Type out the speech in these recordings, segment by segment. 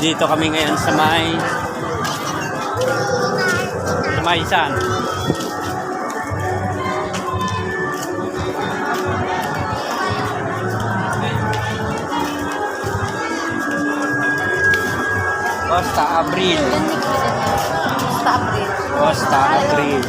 Dito kami ngayon sa may saan? Costa Abril. Costa Abril.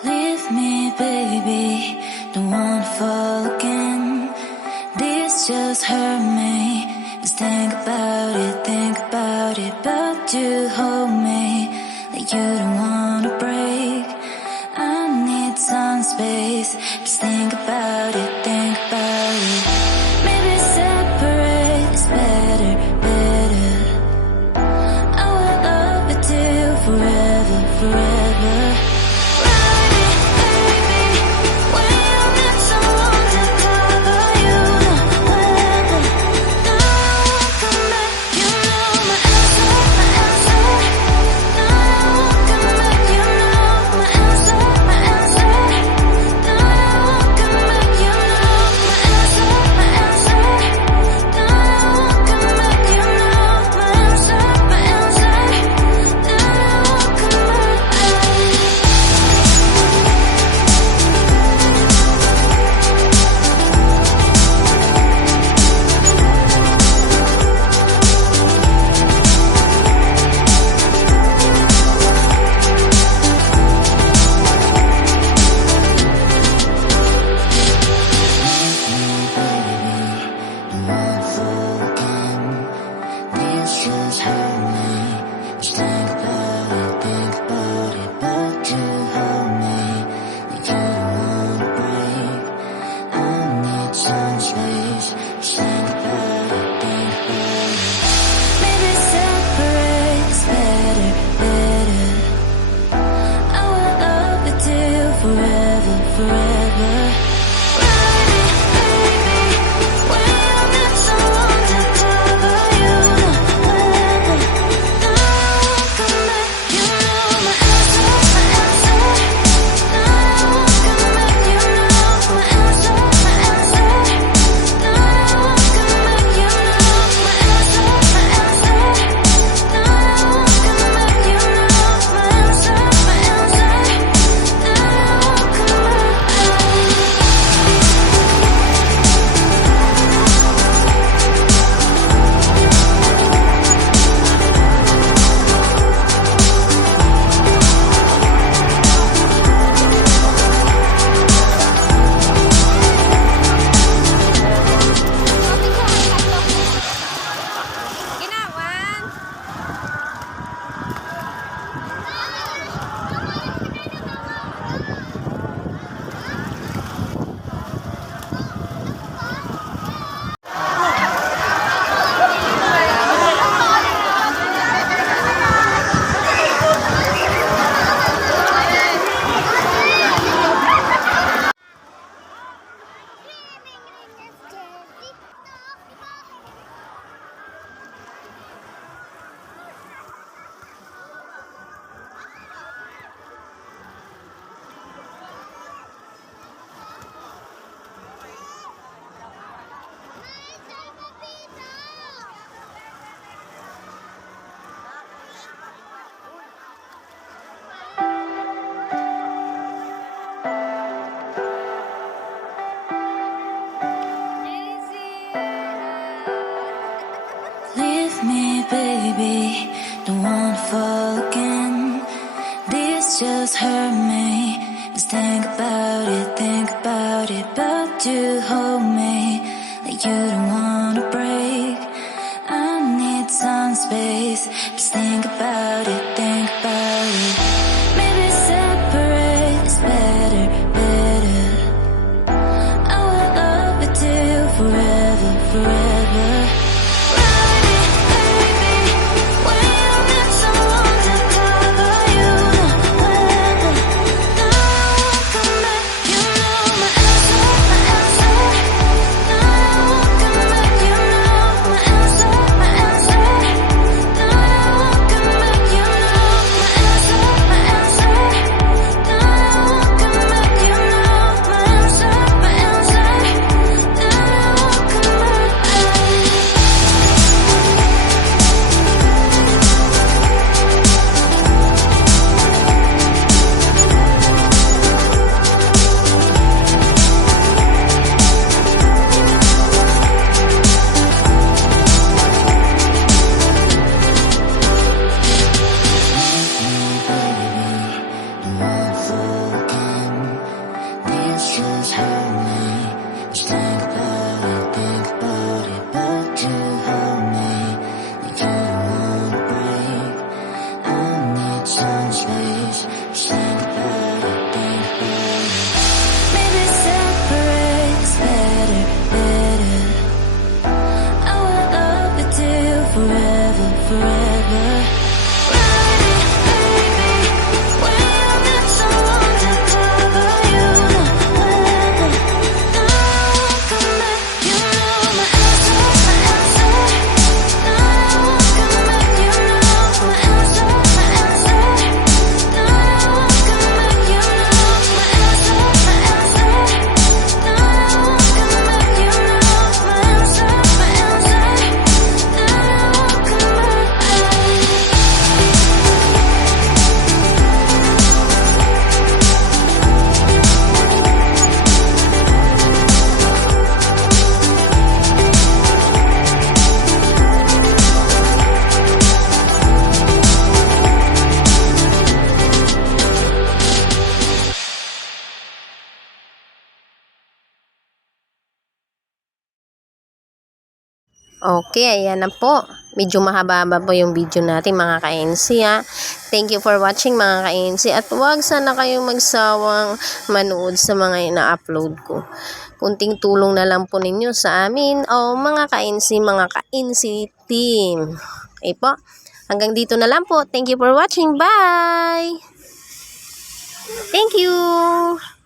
Leave me, baby, don't wanna fall again. This just hurt me. Just think about it, but you hold me like you don't wanna break. I need some space. Just think about it, Maybe separate is better, better. I will love you till forever, forever. Baby, don't wanna fall again. This just hurt me. Just think about it, but you hold me like you don't wanna break. I need some space. Just think about it, Maybe separate is better, better. I will love you till forever, forever. When you need someone to cover you. Okay, ayan na po. Medyo mahaba-haba po yung video natin mga ka-NC ha. Thank you for watching mga ka-NC. At huwag sana kayong magsawang manood sa mga ina-upload ko. Kunting tulong na lang po ninyo sa amin o mga ka-NC team. Okay po. Hanggang dito na lang po. Thank you for watching. Bye! Thank you!